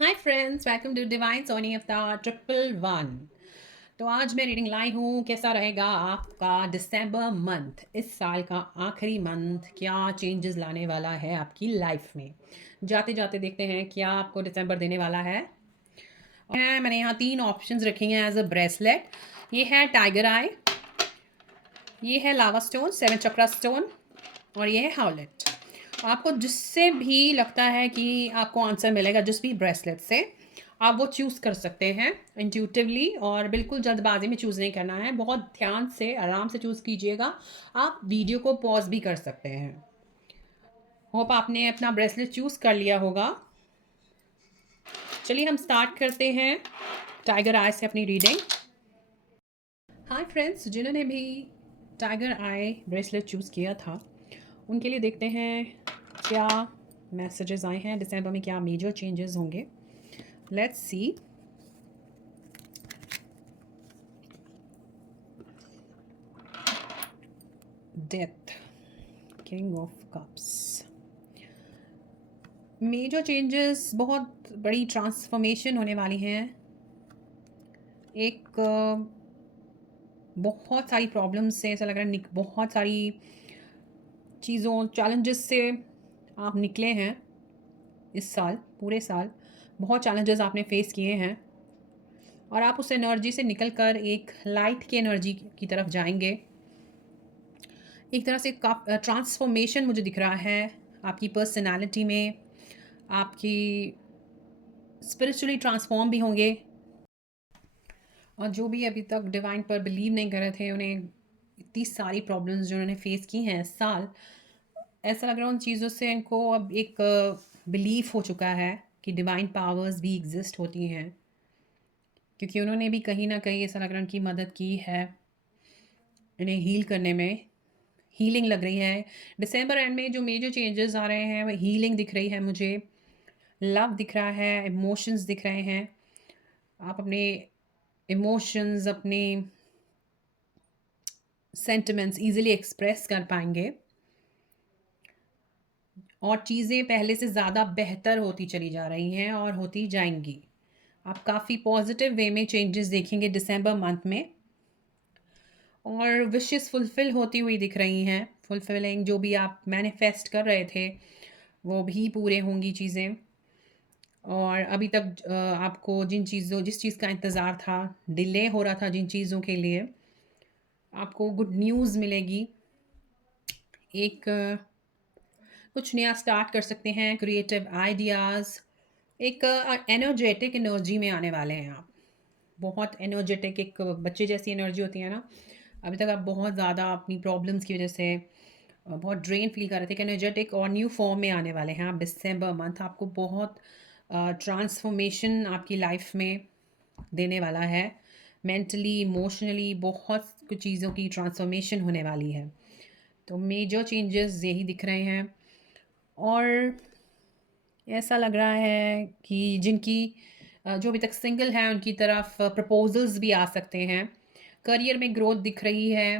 Hi friends, welcome to divine Soni Avatar 111। तो आज मैं रीडिंग लाई हूँ। कैसा रहेगा आपका दिसंबर मंथ, इस साल का आखिरी मंथ, क्या चेंजेस लाने वाला है आपकी लाइफ में। जाते जाते देखते हैं क्या आपको दिसंबर देने वाला है। मैंने यहाँ 3 ऑप्शंस रखी हैं एज अ ब्रेसलेट। ये है टाइगर आई, ये है लावा स्टोन, 7 चक्रा स्टोन, और ये है हाउलेट। आपको जिससे भी लगता है कि आपको आंसर मिलेगा, जिस भी ब्रेसलेट से, आप वो चूज़ कर सकते हैं इंट्यूटिवली, और बिल्कुल जल्दबाजी में चूज़ नहीं करना है। बहुत ध्यान से आराम से चूज़ कीजिएगा। आप वीडियो को पॉज भी कर सकते हैं। होप आपने अपना ब्रेसलेट चूज़ कर लिया होगा। चलिए हम स्टार्ट करते हैं टाइगर आई से अपनी रीडिंग। हाय फ्रेंड्स, जिन्होंने भी टाइगर आई ब्रेसलेट चूज़ किया था उनके लिए देखते हैं क्या मैसेजेस आए हैं। दिसंबर में क्या मेजर चेंजेस होंगे, let's see. Death, king of cups. Major changes, बहुत बड़ी ट्रांसफॉर्मेशन होने वाली हैं। एक बहुत सारी प्रॉब्लम्स से ऐसा लग रहा है, बहुत सारी चीज़ों, चैलेंजेस से आप निकले हैं इस साल। पूरे साल बहुत चैलेंजेस आपने फेस किए हैं, और आप उस एनर्जी से निकल कर एक लाइट की एनर्जी की तरफ जाएंगे। एक तरह से ट्रांसफॉर्मेशन मुझे दिख रहा है आपकी पर्सनालिटी में। आपकी स्पिरिचुअली ट्रांसफॉर्म भी होंगे, और जो भी अभी तक डिवाइन पर बिलीव नहीं कर रहे थे, उन्हें इतनी सारी प्रॉब्लम्स जो उन्होंने फेस की हैं इस साल, ऐसा लग रहा है उन चीज़ों से इनको अब एक बिलीफ हो चुका है कि डिवाइन पावर्स भी एग्जिस्ट होती हैं। क्योंकि उन्होंने भी कहीं ना कहीं ऐसा लग रहा है उनकी मदद की है इन्हें हील करने में। हीलिंग लग रही है। दिसंबर एंड में जो मेजर चेंजेस आ रहे हैं वो हीलिंग दिख रही है मुझे। लव दिख रहा है, इमोशंस दिख रहे हैं। आप अपने इमोशंस, अपने सेंटिमेंट्स ईजिली एक्सप्रेस कर पाएंगे, और चीज़ें पहले से ज़्यादा बेहतर होती चली जा रही हैं और होती जाएंगी। आप काफ़ी पॉजिटिव वे में चेंजेस देखेंगे दिसंबर मंथ में, और विशेस फुलफ़िल होती हुई दिख रही हैं। फुलफिलिंग जो भी आप मैनिफेस्ट कर रहे थे वो भी पूरे होंगी चीज़ें। और अभी तक आपको जिस चीज़ का इंतज़ार था, डिले हो रहा था जिन चीज़ों के लिए, आपको गुड न्यूज़ मिलेगी। एक कुछ नया स्टार्ट कर सकते हैं, क्रिएटिव आइडियाज़। एक एनर्जेटिक एनर्जी में आने वाले हैं आप। बहुत एनर्जेटिक, एक बच्चे जैसी एनर्जी होती है ना। अभी तक आप बहुत ज़्यादा अपनी प्रॉब्लम्स की वजह से बहुत ड्रेन फील कर रहे थे, कि एनर्जेटिक और न्यू फॉर्म में आने वाले हैं आप। दिसंबर मंथ आपको बहुत ट्रांसफॉर्मेशन आपकी लाइफ में देने वाला है। मेंटली, इमोशनली बहुत कुछ चीज़ों की ट्रांसफॉर्मेशन होने वाली है। तो मेजर चेंजेस यही दिख रहे हैं। और ऐसा लग रहा है कि जिनकी जो अभी तक सिंगल हैं उनकी तरफ प्रपोजल्स भी आ सकते हैं। करियर में ग्रोथ दिख रही है।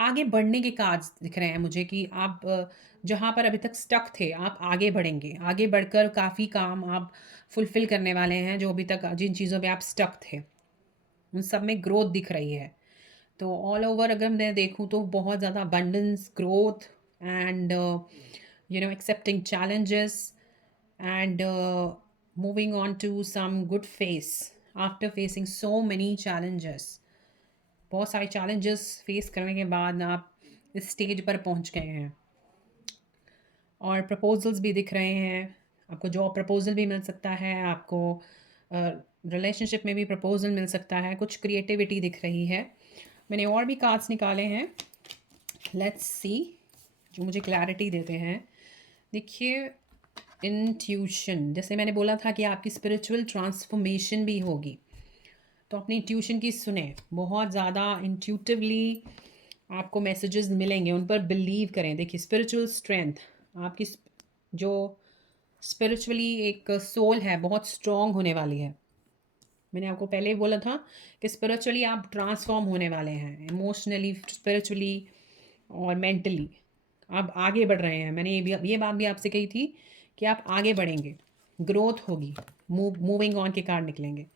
आगे बढ़ने के कार्ड्स दिख रहे हैं मुझे, कि आप जहाँ पर अभी तक स्टक थे आप आगे बढ़ेंगे। आगे बढ़कर काफ़ी काम आप फुलफ़िल करने वाले हैं। जो अभी तक जिन चीज़ों पे आप स्टक थे उन सब में ग्रोथ दिख रही है। तो ऑल ओवर अगर मैं देखूँ तो बहुत ज़्यादा abundance, growth, and accepting challenges, and moving on to some good phase after facing so many challenges। बहुत सारे challenges फेस करने के बाद आप इस स्टेज पर पहुंच गए हैं, और प्रपोजल्स भी दिख रहे हैं। आपको जॉब प्रपोजल भी मिल सकता है, आपको रिलेशनशिप में भी प्रपोजल मिल सकता है। कुछ क्रिएटिविटी दिख रही है। मैंने और भी कार्ड्स निकाले हैं, लेट्स सी, जो मुझे क्लैरिटी देते हैं। देखिए, इंट्यूशन, जैसे मैंने बोला था कि आपकी स्पिरिचुअल ट्रांसफॉर्मेशन भी होगी, तो अपनी इंट्यूशन की सुने। बहुत ज़्यादा इंट्यूटिवली आपको मैसेजेस मिलेंगे, उन पर बिलीव करें। देखिए, स्पिरिचुअल स्ट्रेंथ, आपकी जो स्पिरिचुअली एक सोल है बहुत स्ट्रॉन्ग होने वाली है। मैंने आपको पहले ही बोला था कि स्पिरिचुअली आप ट्रांसफॉर्म होने वाले हैं, इमोशनली, स्पिरिचुअली और मेंटली आप आगे बढ़ रहे हैं। मैंने ये बात भी आपसे कही थी कि आप आगे बढ़ेंगे, ग्रोथ होगी, मूविंग ऑन के कार्ड निकलेंगे।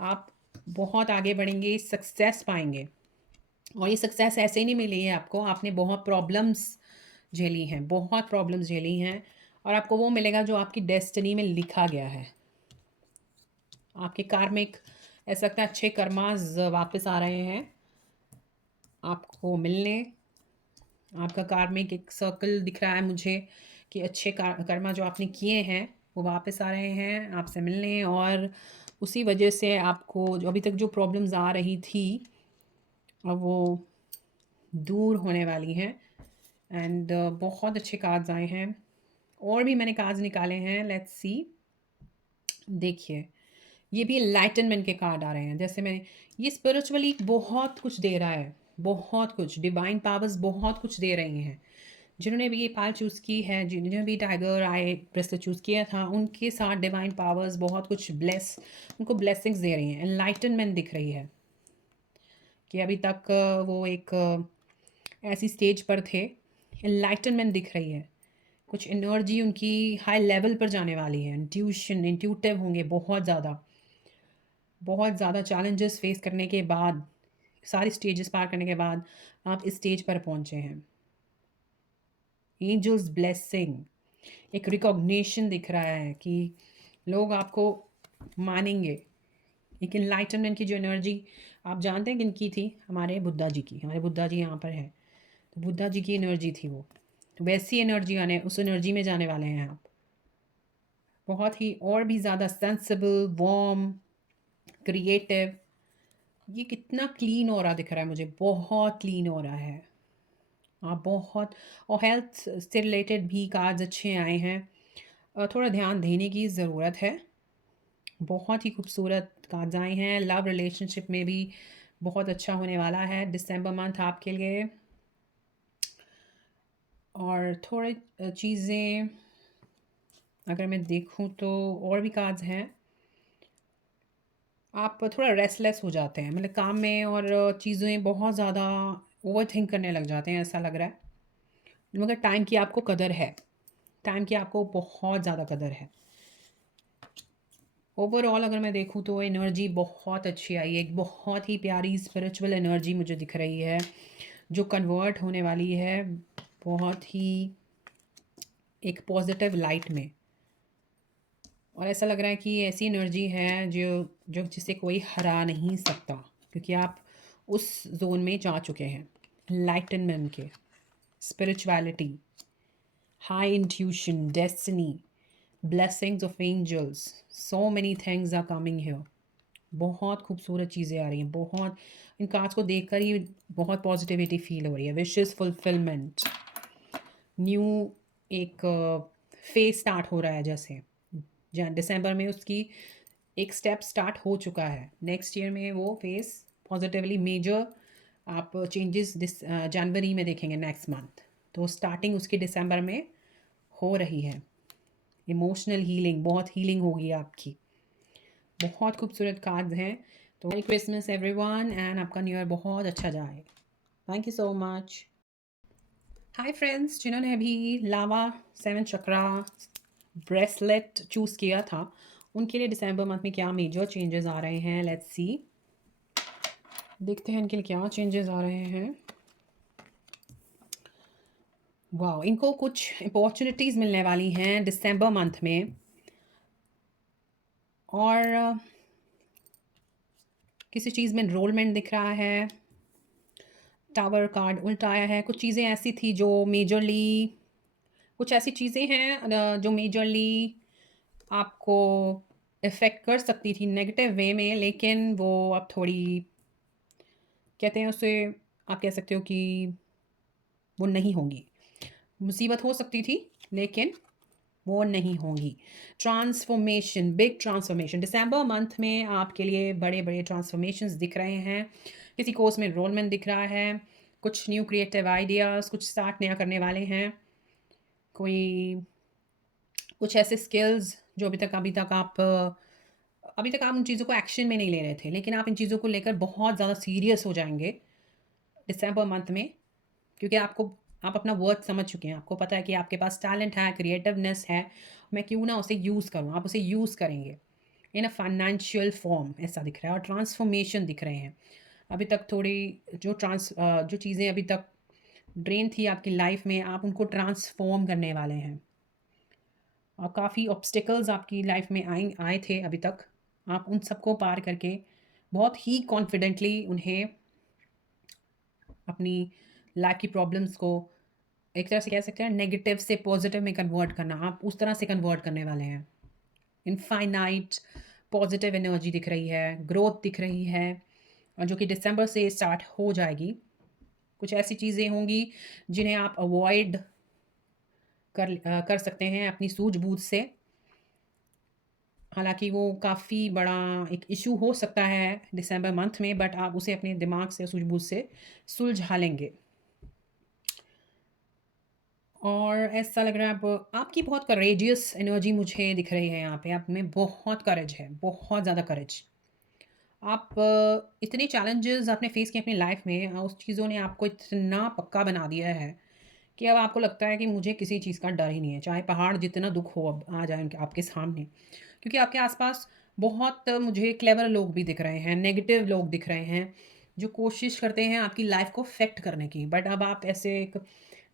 आप बहुत आगे बढ़ेंगे, सक्सेस पाएंगे। और ये सक्सेस ऐसे ही नहीं मिली है आपको, आपने बहुत प्रॉब्लम्स झेली हैं, बहुत प्रॉब्लम्स झेली हैं, और आपको वो मिलेगा जो आपकी डेस्टिनी में लिखा गया है। आपके कार्मिक, ऐसा लगता है अच्छे कर्मास वापस आ रहे हैं आपको मिलने। आपका कार्मिक एक सर्कल दिख रहा है मुझे कि अच्छे कर्मा जो आपने किए हैं वो वापस आ रहे हैं आपसे मिलने, और उसी वजह से आपको जो अभी तक जो प्रॉब्लम्स आ रही थी अब वो दूर होने वाली हैं। एंड बहुत अच्छे कार्ड्स आए हैं, और भी मैंने कार्ड्स निकाले हैं, लेट्स सी। देखिए, ये भी एनलाइटनमेंट के कार्ड आ रहे हैं। जैसे मैं, ये स्पिरिचुअली बहुत कुछ दे रहा है, बहुत कुछ, डिवाइन पावर्स बहुत कुछ दे रही हैं। जिन्होंने भी ये पाल चूज़ की है, जिन्होंने भी टाइगर आई ब्रेसलेट चूज़ किया था, उनके साथ डिवाइन पावर्स बहुत कुछ उनको ब्लेसिंग्स दे रही हैं। एनलाइटनमेंट दिख रही है कि अभी तक वो एक ऐसी स्टेज पर थे। एनलाइटनमेंट दिख रही है, कुछ एनर्जी उनकी हाई लेवल पर जाने वाली है। इंट्यूटिव होंगे बहुत ज़्यादा चैलेंजेस फेस करने के बाद, सारी स्टेजेस पार करने के बाद आप इस स्टेज पर पहुँचे हैं। एंजल्स ब्लेसिंग, एक रिकॉग्निशन दिख रहा है कि लोग आपको मानेंगे। एक इनलाइटनमेंट की जो एनर्जी आप जानते हैं किनकी थी, हमारे बुद्धा जी की। हमारे बुद्धा जी यहाँ पर है, तो बुद्धा जी की एनर्जी थी वो, तो वैसी एनर्जी आने, उस एनर्जी में जाने वाले हैं आप। बहुत ही और भी ज़्यादा सेंसिबल, वार्म, क्रिएटिव। ये कितना क्लीन ऑरा दिख रहा है मुझे, बहुत क्लीन ऑरा है आप बहुत। और हेल्थ से रिलेटेड भी कार्ड्स अच्छे आए हैं, थोड़ा ध्यान देने की ज़रूरत है। बहुत ही खूबसूरत कार्ड्स आए हैं। लव रिलेशनशिप में भी बहुत अच्छा होने वाला है दिसंबर मंथ आपके लिए। और थोड़े चीज़ें अगर मैं देखूं तो और भी कार्ड्स हैं। आप थोड़ा रेस्टलेस हो जाते हैं, मतलब काम में, और चीज़ें बहुत ज़्यादा ओवर थिंक करने लग जाते हैं, ऐसा लग रहा है। मगर टाइम की आपको कदर है, टाइम की आपको बहुत ज़्यादा कदर है। ओवरऑल अगर मैं देखूँ तो एनर्जी बहुत अच्छी आई है, एक बहुत ही प्यारी स्पिरिचुअल एनर्जी मुझे दिख रही है जो कन्वर्ट होने वाली है बहुत ही एक पॉजिटिव लाइट में। और ऐसा लग रहा है कि ये ऐसी एनर्जी है जो जो जिसे कोई हरा नहीं सकता, क्योंकि आप उस जोन में जा चुके हैं। लाइटनमेंट के, spirituality, high intuition, destiny, blessings of angels, so many things are coming here। बहुत खूबसूरत चीज़ें आ रही हैं, बहुत। इन कार्ड्स को देखकर ही बहुत पॉजिटिविटी फील हो रही है। विशेस फुलफिलमेंट, न्यू एक फेज स्टार्ट हो रहा है, जैसे दिसंबर में उसकी एक स्टेप स्टार्ट हो चुका है। नेक्स्ट ईयर में वो फेस पॉजिटिवली मेजर आप चेंजेस जनवरी में देखेंगे, नेक्स्ट मंथ। तो स्टार्टिंग उसकी दिसंबर में हो रही है। इमोशनल हीलिंग, बहुत हीलिंग होगी आपकी। बहुत खूबसूरत कार्ड्स हैं। तो मेरी क्रिसमस एवरीवन, एंड आपका न्यू ईयर बहुत अच्छा जाए। Thank you so much. Hi friends, जिन्होंने अभी लावा 7 चक्रा ब्रेसलेट चूज़ किया था, उनके लिए दिसंबर मंथ में क्या मेजर चेंजेस आ रहे हैं, लेट्स सी। देखते हैं इनके लिए क्या चेंजेस आ रहे हैं। वाह, इनको कुछ अपॉर्चुनिटीज़ मिलने वाली हैं दिसंबर मंथ में। और किसी चीज़ में एनरोलमेंट दिख रहा है। टावर कार्ड उल्टा आया है। कुछ चीज़ें ऐसी थी जो मेजरली, कुछ ऐसी चीज़ें हैं जो मेजरली आपको इफ़ेक्ट कर सकती थी नेगेटिव वे में, लेकिन वो अब थोड़ी, कहते हैं उसे, आप कह सकते हो कि वो नहीं होंगी। मुसीबत हो सकती थी लेकिन वो नहीं होंगी। ट्रांसफॉर्मेशन, बिग ट्रांसफॉर्मेशन दिसंबर मंथ में आपके लिए बड़े बड़े ट्रांसफॉर्मेशंस दिख रहे हैं। किसी कोर्स में एनरोलमेंट दिख रहा है, कुछ न्यू क्रिएटिव आइडियाज़, कुछ स्टार्ट नया करने वाले हैं। कोई कुछ ऐसे स्किल्स जो अभी तक आप उन चीज़ों को एक्शन में नहीं ले रहे थे, लेकिन आप इन चीज़ों को लेकर बहुत ज़्यादा सीरियस हो जाएंगे दिसंबर मंथ में, क्योंकि आप अपना वर्थ समझ चुके हैं, आपको पता है कि आपके पास टैलेंट है, क्रिएटिवनेस है, मैं क्यों ना उसे यूज़ करूँ, आप उसे यूज़ करेंगे। इन अ फाइनेंशियल फॉर्म ऐसा दिख रहा है और ट्रांसफॉर्मेशन दिख रहे हैं। अभी तक थोड़ी जो चीज़ें अभी तक ड्रेन थी आपकी लाइफ में, आप उनको ट्रांसफॉर्म करने वाले हैं। और काफ़ी ऑब्स्टिकल्स आपकी लाइफ में आए थे अभी तक, आप उन सबको पार करके बहुत ही कॉन्फिडेंटली उन्हें अपनी लाइफ की प्रॉब्लम्स को एक तरह से कह सकते हैं नेगेटिव से पॉजिटिव में कन्वर्ट करना, आप उस तरह से कन्वर्ट करने वाले हैं। इनफाइनाइट पॉजिटिव एनर्जी दिख रही है, ग्रोथ दिख रही है, और जो कि दिसंबर से स्टार्ट हो जाएगी। कुछ ऐसी चीज़ें होंगी जिन्हें आप अवॉइड कर सकते हैं अपनी सूझबूझ से। हालाँकि वो काफ़ी बड़ा एक इश्यू हो सकता है दिसंबर मंथ में, बट आप उसे अपने दिमाग से सूझबूझ से सुलझा लेंगे। और ऐसा लग रहा है आपकी बहुत करेजियस एनर्जी मुझे दिख रही है यहाँ पे, आप में बहुत करेज है, बहुत ज़्यादा करेज। आप इतने चैलेंजेस आपने फेस किए अपनी लाइफ में, उस चीज़ों ने आपको इतना पक्का बना दिया है कि अब आपको लगता है कि मुझे किसी चीज़ का डर ही नहीं है, चाहे पहाड़ जितना दुख हो अब आ जाए आपके सामने। क्योंकि आपके आसपास बहुत मुझे क्लेवर लोग भी दिख रहे हैं, नेगेटिव लोग दिख रहे हैं, जो कोशिश करते हैं आपकी लाइफ को अफेक्ट करने की। बट अब आप ऐसा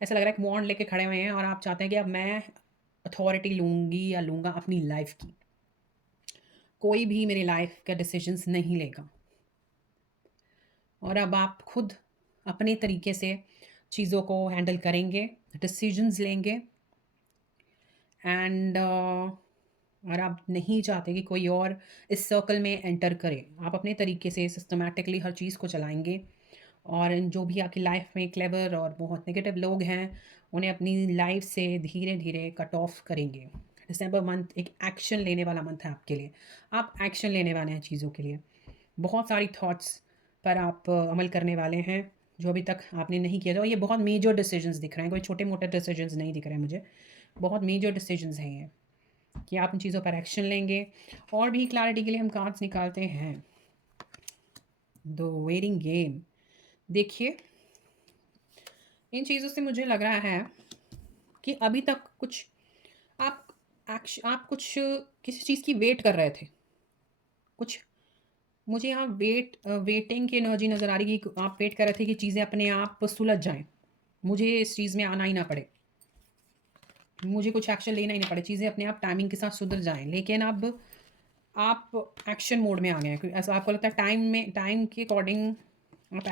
लग रहा है एक वॉन्ड लेके खड़े हुए हैं और आप चाहते हैं कि अब मैं अथॉरिटी लूँगी या लूँगा अपनी लाइफ की। कोई भी मेरी लाइफ का डिसीजंस नहीं लेगा, और अब आप खुद अपने तरीके से चीज़ों को हैंडल करेंगे, डिसीजंस लेंगे। एंड और आप नहीं चाहते कि कोई और इस सर्कल में एंटर करे, आप अपने तरीके से सिस्टमैटिकली हर चीज़ को चलाएंगे। और जो भी आपकी लाइफ में क्लेवर और बहुत नेगेटिव लोग हैं, उन्हें अपनी लाइफ से धीरे धीरे कट ऑफ करेंगे। दिसंबर मंथ एक एक्शन लेने वाला मंथ है आपके लिए, आप एक्शन लेने वाले हैं चीज़ों के लिए। बहुत सारी थॉट्स पर आप अमल करने वाले हैं जो अभी तक आपने नहीं किया था, और ये बहुत मेजर डिसीजंस दिख रहे हैं, कोई छोटे मोटे डिसीजंस नहीं दिख रहे हैं मुझे, बहुत मेजर डिसीजंस हैं ये, कि आप उन चीज़ों पर एक्शन लेंगे। और भी क्लैरिटी के लिए हम कार्ड्स निकालते हैं, द वेटिंग गेम। देखिए, इन चीज़ों से मुझे लग रहा है कि अभी तक कुछ आप आप कुछ किसी चीज़ की वेट कर रहे थे। कुछ मुझे यहाँ वेटिंग की एनर्जी नज़र आ रही है कि आप वेट कर रहे थे कि चीज़ें अपने आप सुलझ जाएँ। मुझे इस चीज़ में आना ही ना पड़े। मुझे कुछ एक्शन लेना ही ना पड़े, चीज़ें अपने आप टाइमिंग के साथ सुधर जाएँ। लेकिन अब आप एक्शन मोड में आ गए हैं, ऐसा आपको लगता है टाइम के अकॉर्डिंग आप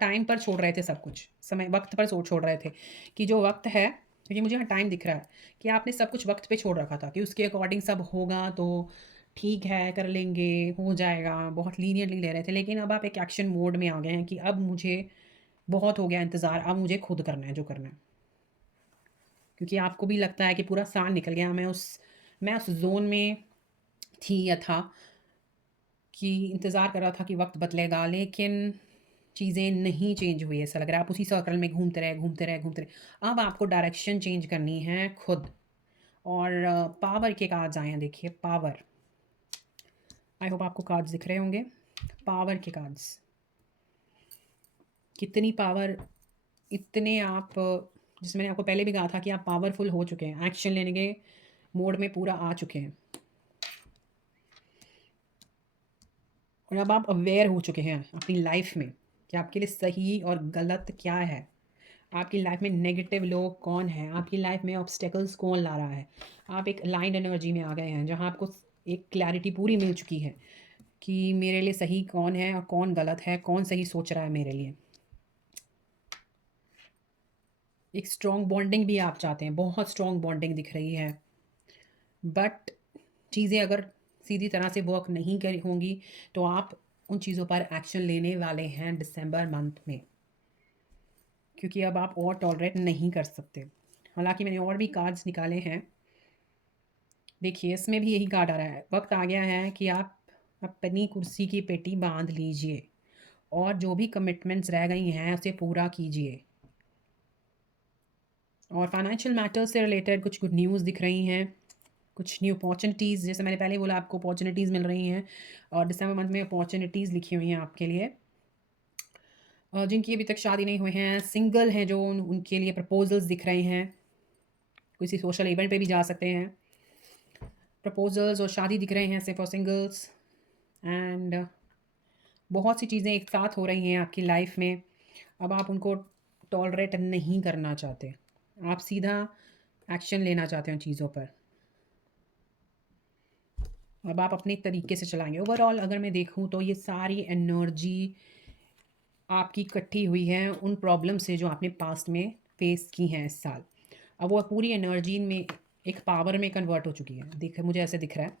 टाइम पर छोड़ रहे थे सब कुछ, समय वक्त पर छोड़ रहे थे कि जो वक्त है, क्योंकि मुझे यहाँ टाइम दिख रहा है कि आपने सब कुछ वक्त पे छोड़ रखा था कि उसके अकॉर्डिंग सब होगा तो ठीक है, कर लेंगे, हो जाएगा, बहुत लीनियरली ले रहे थे। लेकिन अब आप एक एक्शन मोड में आ गए हैं कि अब मुझे बहुत हो गया इंतज़ार, अब मुझे खुद करना है जो करना है। क्योंकि आपको भी लगता है कि पूरा साल निकल गया, मैं उस ज़ोन में थी या था कि इंतज़ार कर रहा था कि वक़्त बदलेगा, लेकिन चीज़ें नहीं चेंज हुई, ऐसा लग रहा है आप उसी सर्कल में घूमते रहे, घूमते रहे, घूमते रहे। अब आपको डायरेक्शन चेंज करनी है खुद। और पावर के कार्ड्स आए हैं, देखिए पावर। आई होप आपको कार्ड्स दिख रहे होंगे, पावर के कार्ड्स। कितनी पावर, इतने आप जैसे मैंने आपको पहले भी कहा था कि आप पावरफुल हो चुके हैं, एक्शन लेने के मोड में पूरा आ चुके हैं, और अब आप अवेयर हो चुके हैं अपनी लाइफ में कि आपके लिए सही और गलत क्या है, आपकी लाइफ में नेगेटिव लोग कौन हैं, आपकी लाइफ में ऑब्स्टेकल्स कौन ला रहा है। आप एक अलाइंड एनर्जी में आ गए हैं जहाँ आपको एक क्लैरिटी पूरी मिल चुकी है कि मेरे लिए सही कौन है और कौन गलत है, कौन सही सोच रहा है मेरे लिए। एक स्ट्रॉन्ग बॉन्डिंग भी आप चाहते हैं, बहुत स्ट्रॉन्ग बॉन्डिंग दिख रही है। बट चीज़ें अगर सीधी तरह से वर्क नहीं कर होंगी तो आप उन चीज़ों पर एक्शन लेने वाले हैं दिसंबर मंथ में, क्योंकि अब आप और टॉलरेट नहीं कर सकते। हालांकि मैंने और भी कार्ड्स निकाले हैं, देखिए इसमें भी यही कार्ड आ रहा है, वक्त आ गया है कि आप अपनी कुर्सी की पेटी बांध लीजिए और जो भी कमिटमेंट्स रह गई हैं उसे पूरा कीजिए। और फाइनेंशियल मैटर्स से रिलेटेड कुछ गुड न्यूज़ दिख रही हैं, कुछ न्यू अपॉर्चुनिटीज़, जैसे मैंने पहले बोला आपको अपॉर्चुनिटीज़ मिल रही हैं, और दिसंबर मंथ में अपॉर्चुनिटीज़ लिखी हुई हैं आपके लिए। जिनकी अभी तक शादी नहीं हुई हैं, सिंगल हैं जो उनके लिए प्रपोज़ल्स दिख रहे हैं। किसी सोशल इवेंट पे भी जा सकते हैं। प्रपोज़ल्स और शादी दिख रहे हैं सिर्फ़ फॉर सिंगल्स एंड बहुत सी चीज़ें एक साथ हो रही हैं आपकी लाइफ़ में। अब आप उनको टॉलरेट नहीं करना चाहते। आप सीधा एक्शन लेना चाहते हैं उन चीज़ों पर। अब आप अपने तरीके से चलाएँगे। ओवरऑल अगर मैं देखूँ तो ये सारी एनर्जी आपकी इकट्ठी हुई है उन प्रॉब्लम से जो आपने पास्ट में फेस की हैं इस साल। अब वो पूरी एनर्जी में एक पावर में कन्वर्ट हो चुकी है। मुझे ऐसे दिख रहा है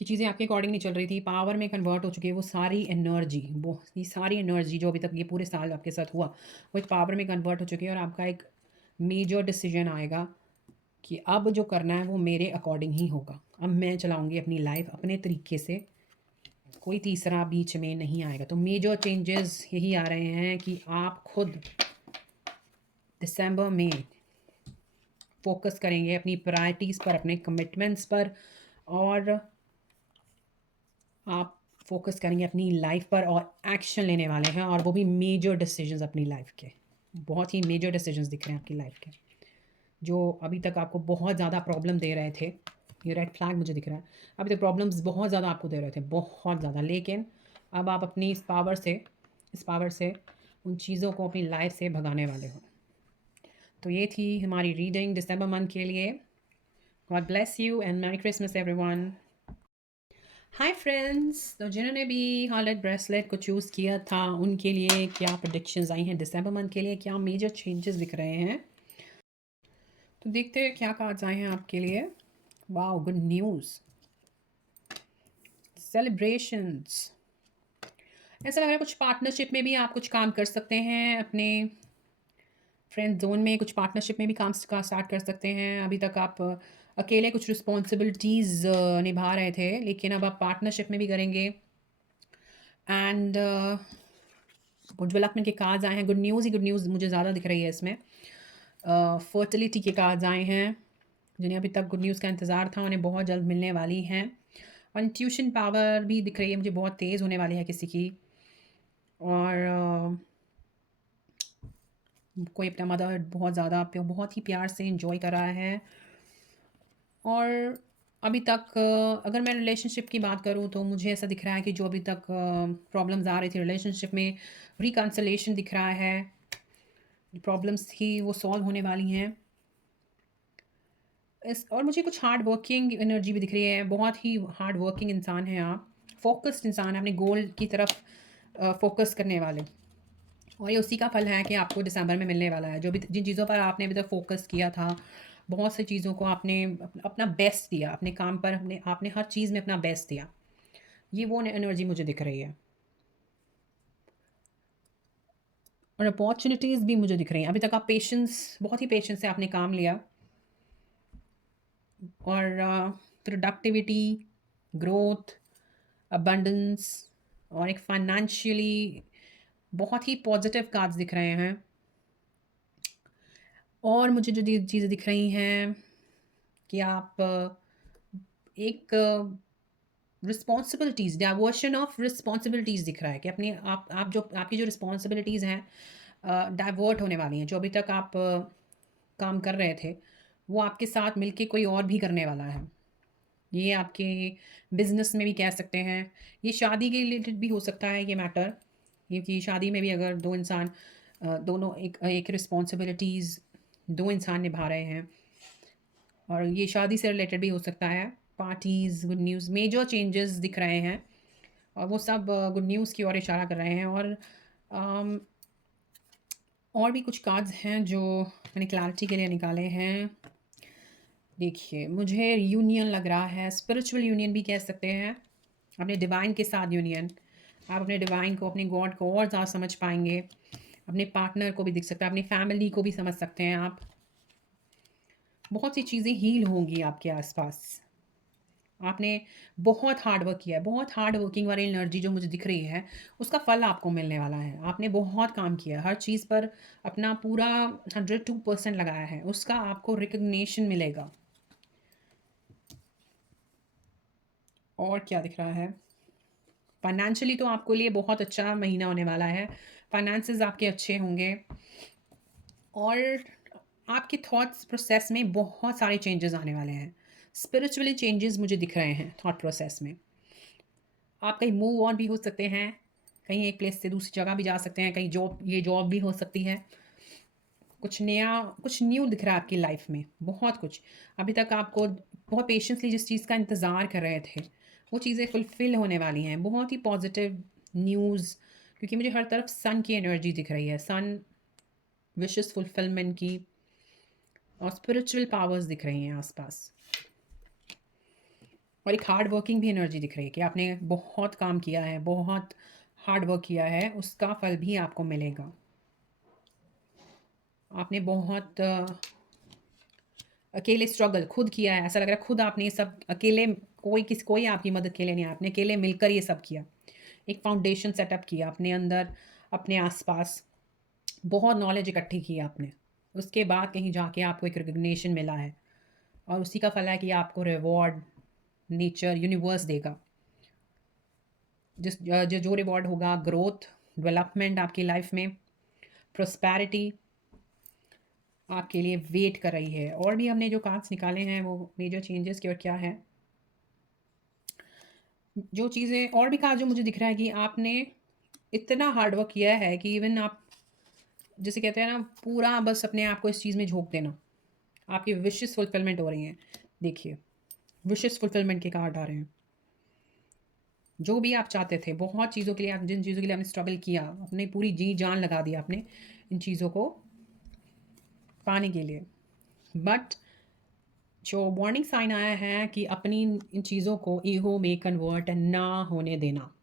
कि चीज़ें आपके अकॉर्डिंग नहीं चल रही थी, पावर में कन्वर्ट हो चुकी है वो सारी एनर्जी। वो ये सारी एनर्जी जो अभी तक ये पूरे साल आपके साथ हुआ, वो एक पावर में कन्वर्ट हो चुकी है और आपका एक मेजर डिसीजन आएगा कि अब जो करना है वो मेरे अकॉर्डिंग ही होगा। अब मैं चलाऊँगी अपनी लाइफ़ अपने तरीके से, कोई तीसरा बीच में नहीं आएगा। तो मेजर चेंजेस यही आ रहे हैं कि आप खुद दिसंबर में फ़ोकस करेंगे अपनी प्रायोरिटीज़ पर, अपने कमिटमेंट्स पर और आप फ़ोकस करेंगे अपनी लाइफ़ पर और एक्शन लेने वाले हैं और वो भी मेजर डिसीजंस अपनी लाइफ़ के। बहुत ही मेजर डिसीजंस दिख रहे हैं आपकी लाइफ़ के, जो अभी तक आपको बहुत ज़्यादा प्रॉब्लम दे रहे थे। ये रेड फ्लैग मुझे दिख रहा है। अभी तक प्रॉब्लम्स बहुत ज़्यादा आपको दे रहे थे, बहुत ज़्यादा। लेकिन अब आप अपनी इस पावर से उन चीज़ों को अपनी लाइफ़ से भगाने वाले हो। तो ये थी हमारी रीडिंग दिसंबर मंथ के लिए। God bless you and merry Christmas everyone. Hi friends, तो जिन्होंने भी हार्लेट ब्रेसलेट को चूज़ किया था उनके लिए क्या प्रेडिक्शंस आई हैं दिसंबर मंथ के लिए, क्या मेजर चेंजेस दिख रहे हैं। तो देखते हैं क्या कार्ड्स आए हैं आपके लिए। Wow, good news, celebrations. ऐसा लग रहा है कुछ पार्टनरशिप में भी आप कुछ काम कर सकते हैं, अपने फ्रेंड जोन में कुछ पार्टनरशिप में भी काम का स्टार्ट कर सकते हैं। अभी तक आप अकेले कुछ रिस्पॉन्सिबिलिटीज़ निभा रहे थे, लेकिन अब आप पार्टनरशिप में भी करेंगे। एंड गुड डेवलपमेंट के कार्ड्स आए हैं, गुड न्यूज़ ही गुड न्यूज़ मुझे ज़्यादा दिख रही है इसमें। फर्टिलिटी के कार्ड्स आए हैं, जिन्हें अभी तक गुड न्यूज़ का इंतज़ार था उन्हें बहुत जल्द मिलने वाली हैं। और इंट्यूशन पावर भी दिख रही है मुझे, बहुत तेज़ होने वाली है किसी की। और कोई अपना मदर बहुत ज़्यादा बहुत ही प्यार से इंजॉय कर रहा है। और अभी तक अगर मैं रिलेशनशिप की बात करूँ तो मुझे ऐसा दिख रहा है कि जो अभी तक प्रॉब्लम्स आ रही थी रिलेशनशिप में, रिकन्सिलेशन दिख रहा है। प्रॉब्लम्स थी वो सॉल्व होने वाली हैं। और मुझे कुछ हार्ड वर्किंग एनर्जी भी दिख रही है। बहुत ही हार्ड वर्किंग इंसान हैं आप, फोकस्ड इंसान हैं, अपने गोल की तरफ फोकस करने वाले। और ये उसी का फल है कि आपको दिसंबर में मिलने वाला है। जो भी जिन चीज़ों पर आपने अभी तक फोकस किया था, बहुत सी चीज़ों को आपने अपना बेस्ट दिया अपने काम पर, आपने हर चीज़ में अपना बेस्ट दिया। ये वो एनर्जी मुझे दिख रही है। और अपॉर्चुनिटीज़ भी मुझे दिख रही हैं। अभी तक आप बहुत ही पेशेंस से आपने काम लिया। और प्रोडक्टिविटी, ग्रोथ, अबंडेंस और एक फाइनेंशियली बहुत ही पॉजिटिव कार्ड्स दिख रहे हैं। और मुझे जो चीज़ें दिख रही हैं कि आप एक रिस्पॉन्सिबिलिटीज़, डाइवर्शन ऑफ रिस्पॉन्सिबिलिटीज़ दिख रहा है कि अपनी आप जो आपकी जो रिस्पॉन्सिबिलिटीज़ हैं डाइवर्ट होने वाली हैं। जो अभी तक आप काम कर रहे थे वो आपके साथ मिलके कोई और भी करने वाला है। ये आपके बिजनेस में भी कह सकते हैं, ये शादी के रिलेटेड भी हो सकता है ये मैटर, क्योंकि शादी में भी अगर दो इंसान दोनों एक एक रिस्पॉन्सिबिलिटीज़ दो इंसान निभा रहे हैं, और ये शादी से रिलेटेड भी हो सकता है। Parties, good news, major changes दिख रहे हैं और वो सब गुड न्यूज़ की ओर इशारा कर रहे हैं। अम, और भी कुछ कार्ड्स हैं जो मैंने क्लैरिटी के लिए निकाले हैं। देखिए, मुझे यूनियन लग रहा है, स्पिरिचुअल यूनियन भी कह सकते हैं, अपने डिवाइन के साथ यूनियन। आप अपने डिवाइन को, अपने गॉड को और ज़्यादा समझ पाएंगे। अपने पार्टनर को भी दिख सकता है, अपनी फैमिली को भी समझ सकते हैं आप। बहुत सी चीज़ें हील होंगी आपके आसपास। आपने बहुत हार्ड वर्क किया है, बहुत हार्ड वर्किंग वाली एनर्जी जो मुझे दिख रही है, उसका फल आपको मिलने वाला है। आपने बहुत काम किया है, हर चीज़ पर अपना पूरा 102% लगाया है, उसका आपको रिकग्निशन मिलेगा। और क्या दिख रहा है? फाइनेंशियली तो आपके लिए बहुत अच्छा महीना होने वाला है। फाइनेंसेस आपके अच्छे होंगे और आपके थॉट्स प्रोसेस में बहुत सारे चेंजेस आने वाले हैं। स्पिरिचुअली चेंजेस मुझे दिख रहे हैं थॉट प्रोसेस में। आप कहीं मूव ऑन भी हो सकते हैं, कहीं एक प्लेस से दूसरी जगह भी जा सकते हैं, कहीं जॉब भी हो सकती है। कुछ नया, कुछ न्यू दिख रहा है आपकी लाइफ में, बहुत कुछ। अभी तक आपको बहुत पेशेंसली जिस चीज़ का इंतज़ार कर रहे थे, वो चीज़ें फुलफ़िल होने वाली हैं। बहुत ही पॉज़िटिव न्यूज़, क्योंकि मुझे हर तरफ सन की एनर्जी दिख रही है। सन विशेस फुलफ़िलमेंट की और स्पिरिचुअल पावर्स दिख रही हैं आस-पास। और एक हार्ड वर्किंग भी एनर्जी दिख रही है कि आपने बहुत काम किया है, बहुत हार्ड वर्क किया है, उसका फल भी आपको मिलेगा। आपने बहुत अकेले स्ट्रगल खुद किया है, ऐसा लग रहा है खुद आपने ये सब अकेले, कोई आपकी मदद के लिए नहीं आया, आपने अकेले मिलकर ये सब किया। एक फाउंडेशन सेटअप किया अपने अंदर, अपने आस-पास, बहुत नॉलेज इकट्ठी की आपने। उसके बाद कहीं जाके आपको एक रिकॉग्निशन मिला है और उसी का फल है कि आपको रिवॉर्ड नेचर, यूनिवर्स देगा। जो रिवॉर्ड होगा, ग्रोथ, डेवलपमेंट आपकी लाइफ में, प्रॉस्पेरिटी आपके लिए वेट कर रही है। और भी हमने जो कार्ड्स निकाले हैं वो मेजर चेंजेस की और क्या है, जो चीज़ें और भी कार्ड जो मुझे दिख रहा है कि आपने इतना हार्ड वर्क किया है कि इवन आप जिसे कहते हैं ना, पूरा बस अपने आप को इस चीज़ में झोंक देना, आपकी विशेस फुलफिलमेंट हो रही हैं। देखिए, विशेस फुलफिलमेंट के कार्ड आ रहे हैं। जो भी आप चाहते थे, बहुत चीज़ों के लिए, आप जिन चीज़ों के लिए आपने स्ट्रगल किया, अपनी पूरी जी जान लगा दी आपने इन चीज़ों को पाने के लिए, बट जो वार्निंग साइन आया है कि अपनी इन चीज़ों को ईगो में कन्वर्ट ना होने देना।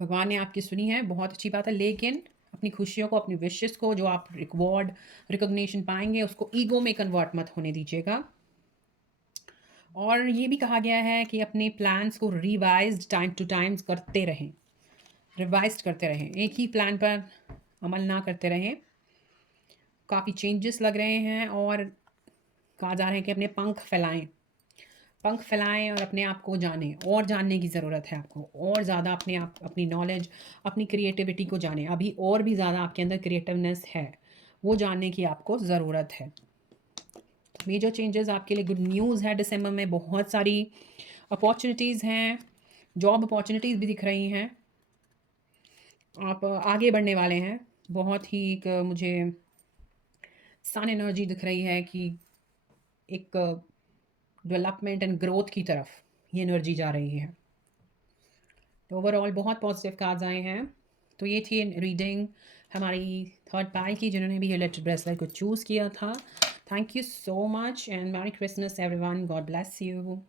भगवान ने आपकी सुनी है, बहुत अच्छी बात है, लेकिन अपनी खुशियों को, अपनी विशेस को, जो आप रिवॉर्ड रिकॉग्निशन पाएंगे, उसको ईगो में कन्वर्ट मत होने दीजिएगा। और ये भी कहा गया है कि अपने प्लान्स को रिवाइज टाइम टू टाइम करते रहें, रिवाइज करते रहें, एक ही प्लान पर अमल ना करते रहें। काफ़ी चेंजेस लग रहे हैं और कहा जा रहा है कि अपने पंख फैलाएं और अपने आप को जानें, और जानने की ज़रूरत है आपको, और ज़्यादा अपने आप, अपनी नॉलेज, अपनी क्रिएटिविटी को जानें। अभी और भी ज़्यादा आपके अंदर क्रिएटिवनेस है, वो जानने की आपको ज़रूरत है। मेजर चेंजेस आपके लिए गुड न्यूज़ है। दिसंबर में बहुत सारी अपॉर्चुनिटीज़ हैं, जॉब अपॉर्चुनिटीज़ भी दिख रही हैं, आप आगे बढ़ने वाले हैं। बहुत ही एक मुझे सन एनर्जी दिख रही है कि एक डेवलपमेंट एंड ग्रोथ की तरफ ये एनर्जी जा रही है। तो ओवरऑल बहुत पॉजिटिव कार्ड्स आए हैं। तो ये थी रीडिंग हमारी थर्ड पाई की, जिन्होंने भी इलेक्ट्रिक ब्रेसलेट को चूज़ किया था। Thank you so much and merry Christmas everyone, God bless you.